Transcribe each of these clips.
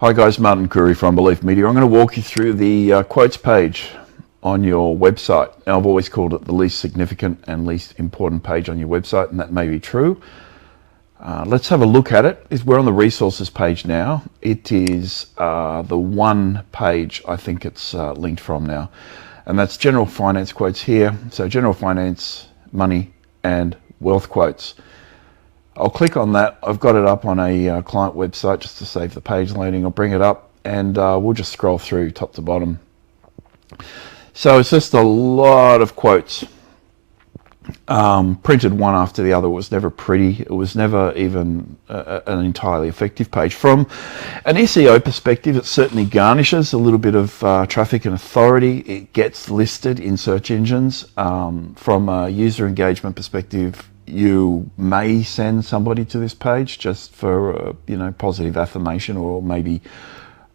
Hi guys, Martin Curry from Belief Media. I'm going to walk you through the quotes page on your website. Now, I've always called it the least significant and least important page on your website, and that may be true. Let's have a look at it. We're on the resources page now. It is the one page I think it's linked from now, and that's general finance quotes here. So general finance, money and wealth quotes. I'll click on that. I've got it up on a client website just to save the page loading. I'll bring it up and we'll just scroll through top to bottom. So it's just a lot of quotes, printed one after the other. It was never pretty. It was never even an entirely effective page. From an SEO perspective, it certainly garnishes a little bit of traffic and authority. It gets listed in search engines. From a user engagement perspective, you may send somebody to this page just for positive affirmation, or maybe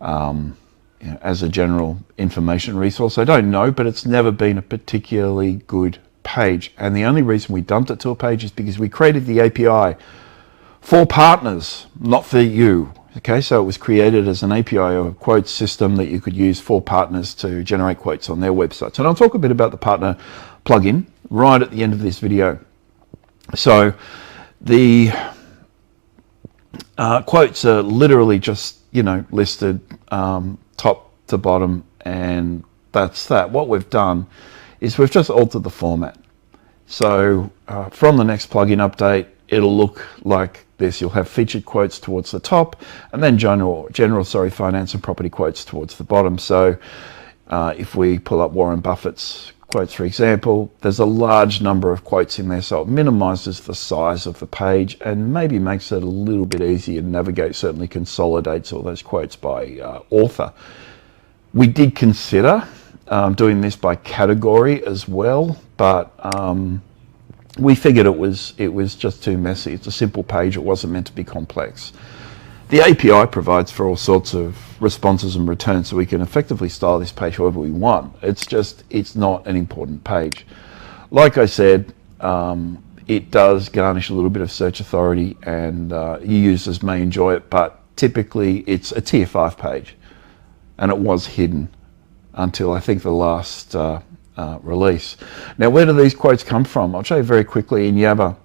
as a general information resource. I don't know, but it's never been a particularly good page. And the only reason we dumped it to a page is because we created the API for partners, not for you. Okay, so it was created as an API or a quote system that you could use for partners to generate quotes on their websites. And I'll talk a bit about the partner plugin right at the end of this video. So the quotes are literally just, listed top to bottom, and that's that. What we've done is we've just altered the format. So from the next plugin update, it'll look like this. You'll have featured quotes towards the top, and then general finance and property quotes towards the bottom. So if we pull up Warren Buffett's quotes, for example, there's a large number of quotes in there, so it minimizes the size of the page and maybe makes it a little bit easier to navigate, certainly consolidates all those quotes by author. We did consider doing this by category as well, but we figured it was just too messy. It's a simple page. It wasn't meant to be complex. The API provides for all sorts of responses and returns, so we can effectively style this page however we want. It's not an important page. Like I said, it does garnish a little bit of search authority, and users may enjoy it, but typically it's a tier 5 page, and it was hidden until I think the last release. Now, where do these quotes come from? I'll show you very quickly in Yabba.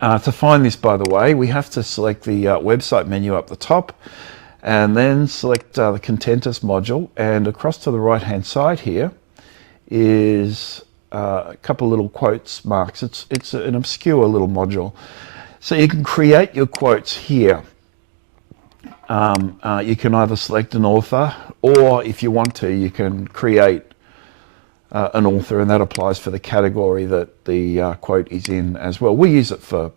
To find this, by the way, we have to select the website menu up the top, and then select the Contentus module, and across to the right hand side here is a couple little quotes marks. It's an obscure little module, so you can create your quotes here. You can either select an author, or if you want to, you can create an author, and that applies for the category that the quote is in as well. We use it for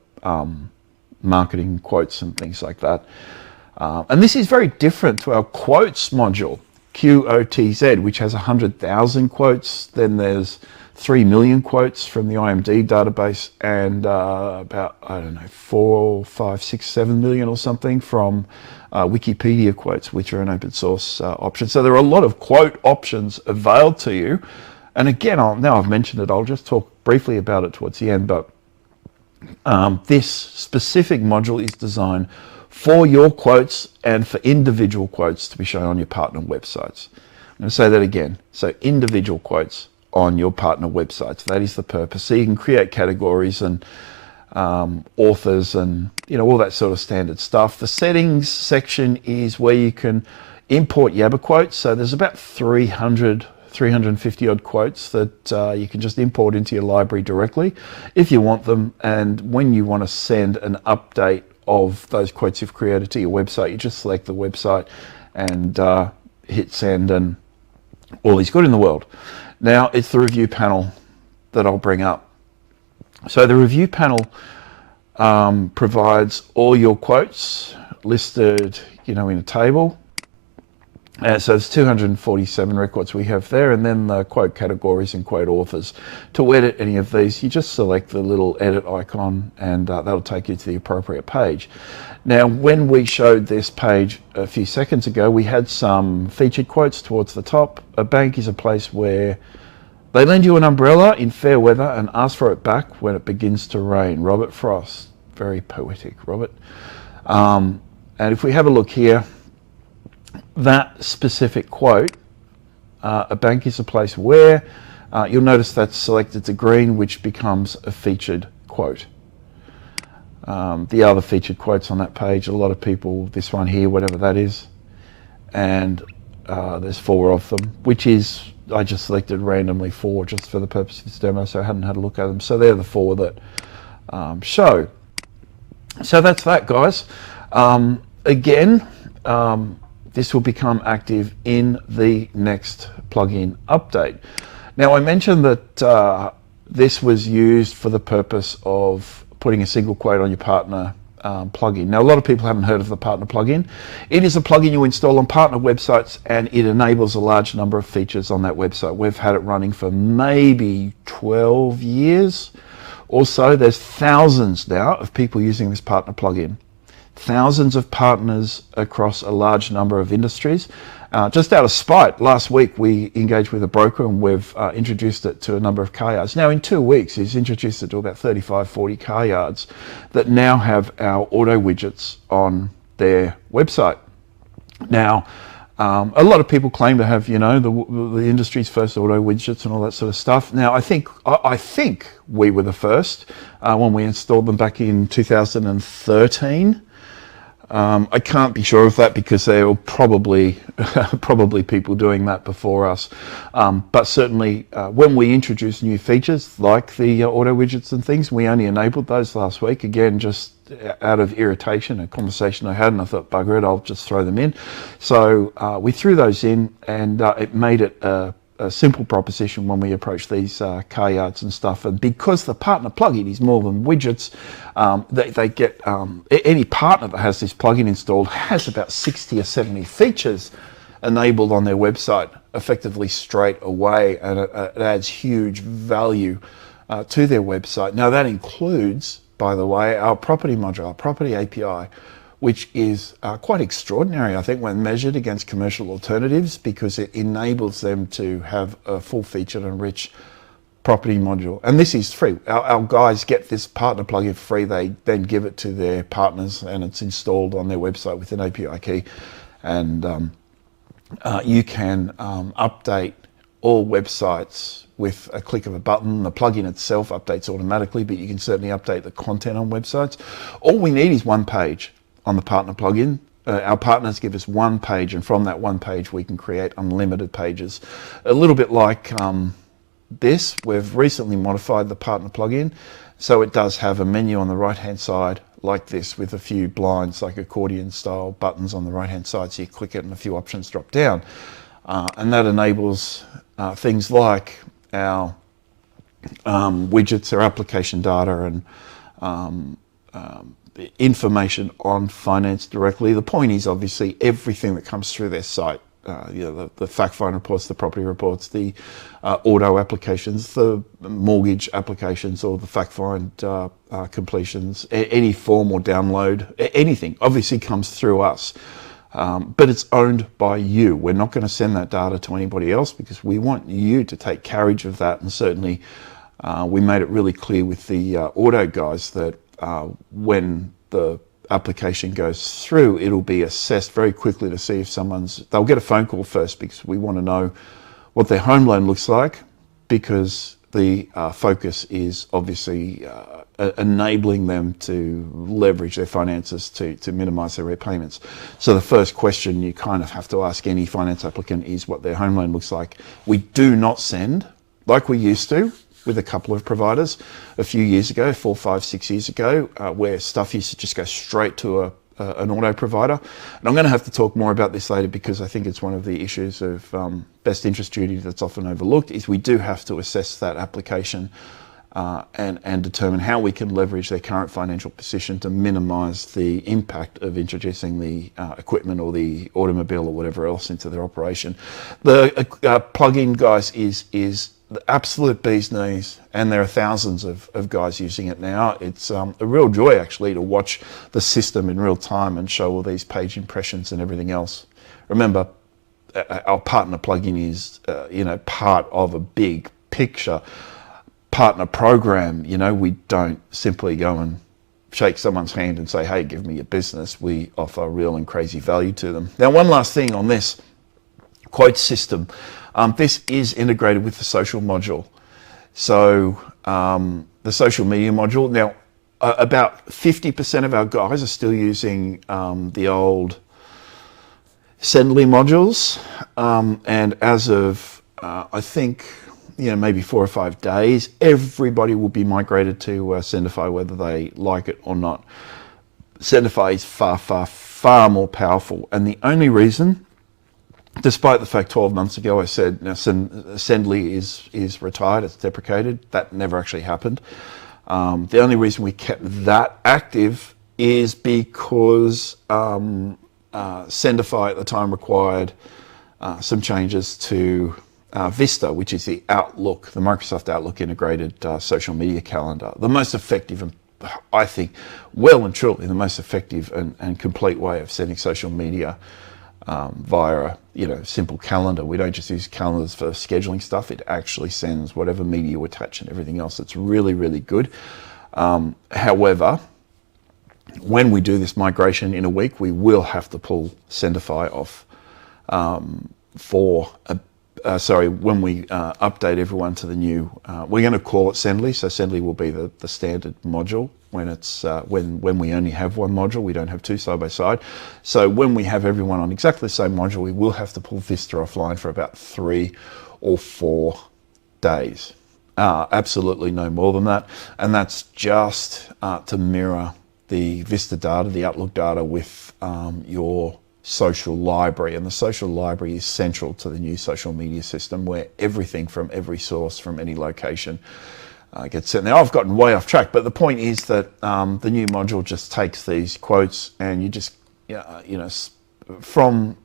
marketing quotes and things like that. And this is very different to our quotes module, QOTZ, which has 100,000 quotes. Then there's 3 million quotes from the IMD database, and about, 4, 5, 6, 7 million or something from Wikipedia quotes, which are an open source option. So there are a lot of quote options available to you. And again, now I've mentioned it, I'll just talk briefly about it towards the end, but this specific module is designed for your quotes and for individual quotes to be shown on your partner websites. I'm going to say that again. So individual quotes on your partner websites. That is the purpose. So you can create categories and authors and all that sort of standard stuff. The settings section is where you can import Yabba quotes. So there's about 350 odd quotes that you can just import into your library directly if you want them. And when you want to send an update of those quotes you've created to your website, you just select the website and hit send, and all is good in the world. Now it's the review panel that I'll bring up. So the review panel provides all your quotes listed in a table. So there's 247 records we have there, and then the quote categories and quote authors. To edit any of these, you just select the little edit icon, and that'll take you to the appropriate page. Now, when we showed this page a few seconds ago, we had some featured quotes towards the top. A bank is a place where they lend you an umbrella in fair weather and ask for it back when it begins to rain. Robert Frost. Very poetic, Robert. And if we have a look here, that specific quote, a bank is a place where, you'll notice that's selected to green, which becomes a featured quote. The other featured quotes on that page, a lot of people, this one here, whatever that is, and there's 4 of them, which is, I just selected randomly 4 just for the purpose of this demo, so I hadn't had a look at them. So they're the 4 that show. So that's that, guys. Again, this will become active in the next plugin update. Now, I mentioned that this was used for the purpose of putting a single quote on your partner plugin. Now, a lot of people haven't heard of the partner plugin. It is a plugin you install on partner websites, and it enables a large number of features on that website. We've had it running for maybe 12 years or so. There's thousands now of people using this partner plugin. Thousands of partners across a large number of industries. Just out of spite, last week we engaged with a broker, and we've introduced it to a number of car yards. Now, in 2 weeks, he's introduced it to about 35, 40 car yards that now have our auto widgets on their website. Now, a lot of people claim to have, the industry's first auto widgets and all that sort of stuff. Now, I think we were the first when we installed them back in 2013. I can't be sure of that because there were probably people doing that before us. But certainly when we introduced new features like the auto widgets and things, we only enabled those last week. Again, just out of irritation, a conversation I had, and I thought, bugger it, I'll just throw them in. So we threw those in, and it made it a simple proposition when we approach these car yards and stuff. And because the partner plugin is more than widgets, they get any partner that has this plugin installed has about 60 or 70 features enabled on their website effectively straight away, and it adds huge value to their website. Now, that includes, by the way, our property module, our property API, which is quite extraordinary, I think, when measured against commercial alternatives, because it enables them to have a full-featured and rich property module. And this is free. Our guys get this partner plugin free. They then give it to their partners, and it's installed on their website with an API key. And you can update all websites with a click of a button. The plugin itself updates automatically, but you can certainly update the content on websites. All we need is one page on the partner plugin. Our partners give us one page, and from that one page we can create unlimited pages. A little bit like this, we've recently modified the partner plugin, so it does have a menu on the right hand side like this with a few blinds, like accordion style buttons on the right hand side, so you click it and a few options drop down. And that enables things like our widgets, our application data, and information on finance directly. The point is, obviously, everything that comes through their site, the fact find reports, the property reports, the auto applications, the mortgage applications, or the fact find completions, any form or download, anything obviously comes through us. But it's owned by you. We're not going to send that data to anybody else because we want you to take carriage of that. And certainly we made it really clear with the auto guys that when the application goes through, it'll be assessed very quickly to see if they'll get a phone call first, because we want to know what their home loan looks like, because the focus is obviously enabling them to leverage their finances to minimize their repayments. So the first question you kind of have to ask any finance applicant is what their home loan looks like. We do not send, like we used to with a couple of providers a few years ago, 4, 5, 6 years ago, where stuff used to just go straight to an auto provider. And I'm going to have to talk more about this later, because I think it's one of the issues of best interest duty that's often overlooked, is we do have to assess that application and determine how we can leverage their current financial position to minimize the impact of introducing the equipment or the automobile or whatever else into their operation. The plugin, guys, is the absolute bee's knees, and there are thousands of guys using it now. It's a real joy, actually, to watch the system in real time and show all these page impressions and everything else. Remember, our partner plugin is part of a big picture partner program. We don't simply go and shake someone's hand and say, hey, give me your business. We offer real and crazy value to them. Now, one last thing on this quote system. This is integrated with the social module. So the social media module. Now, about 50% of our guys are still using the old Sendly modules. And as of, I think, maybe 4 or 5 days, everybody will be migrated to Sendify, whether they like it or not. Sendify is far, far, far more powerful. And the only reason, despite the fact 12 months ago I said Sendly is retired, it's deprecated, that never actually happened. The only reason we kept that active is because Sendify at the time required some changes to Vista, which is the Outlook, the Microsoft Outlook integrated social media calendar. The most effective, and I think, well and truly the most effective and complete way of sending social media via a simple calendar. We don't just use calendars for scheduling stuff. It actually sends whatever media you attach and everything else. It's really, really good. However, when we do this migration in a week, we will have to pull Sendify off when we update everyone to the new, we're going to call it Sendly. So Sendly will be the standard module when it's when we only have one module. We don't have two side by side. So when we have everyone on exactly the same module, we will have to pull Vista offline for about 3 or 4 days. Absolutely no more than that. And that's just to mirror the Vista data, the Outlook data with your social library. And the social library is central to the new social media system, where everything from every source, from any location, gets sent. Now, I've gotten way off track, but the point is that the new module just takes these quotes and you just, from,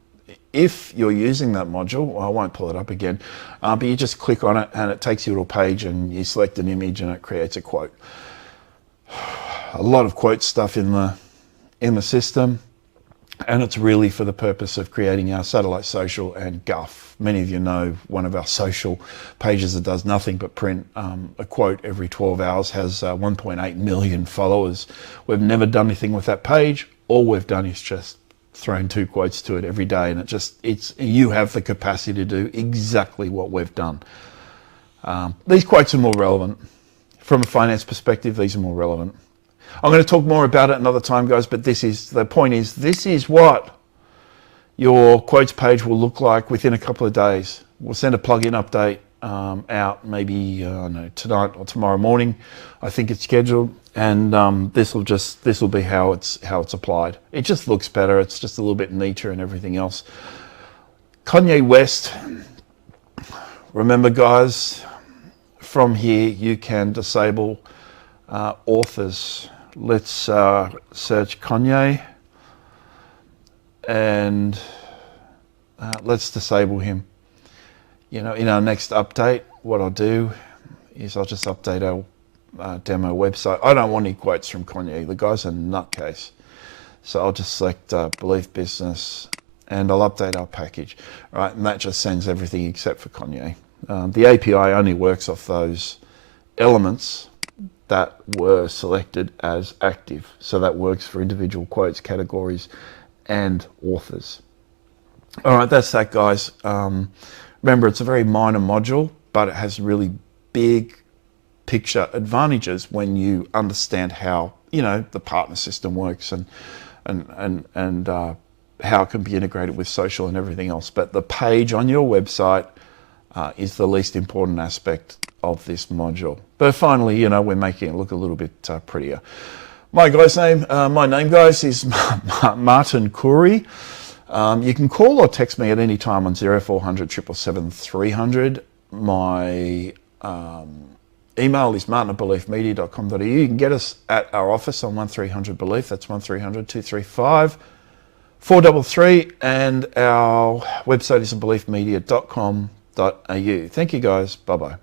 if you're using that module, well, I won't pull it up again, but you just click on it and it takes you to a page and you select an image and it creates a quote. A lot of quote stuff in the system. And it's really for the purpose of creating our satellite social and Guff. Many of you know one of our social pages that does nothing but print a quote every 12 hours has 1.8 million followers. We've never done anything with that page. All we've done is just thrown 2 quotes to it every day, and you have the capacity to do exactly what we've done. These quotes are more relevant. From a finance perspective, these are more relevant. I'm going to talk more about it another time, guys, but this is what your quotes page will look like within a couple of days. We'll send a plugin update out maybe tonight or tomorrow morning. I think it's scheduled, and this will be how it's applied. It just looks better. It's just a little bit neater and everything else. Kanye West. Remember, guys, from here you can disable authors. Let's search Kanye and let's disable him. In our next update, what I'll do is I'll just update our demo website. I don't want any quotes from Kanye. The guy's a nutcase. So I'll just select Belief Business and I'll update our package. Right, and that just sends everything except for Kanye. The API only works off those elements that were selected as active. So that works for individual quotes, categories, and authors. All right, that's that, guys. Remember, it's a very minor module, but it has really big picture advantages when you understand how, the partner system works and how it can be integrated with social and everything else. But the page on your website is the least important aspect of this module. But finally, we're making it look a little bit prettier. My name, guys, is Martin Curry. You can call or text me at any time on 0400 777 300. My email is martin@beliefmedia.com.au. You can get us at our office on 1300 Belief. That's 1300 235 433. And our website is beliefmedia.com.au. Thank you, guys. Bye-bye.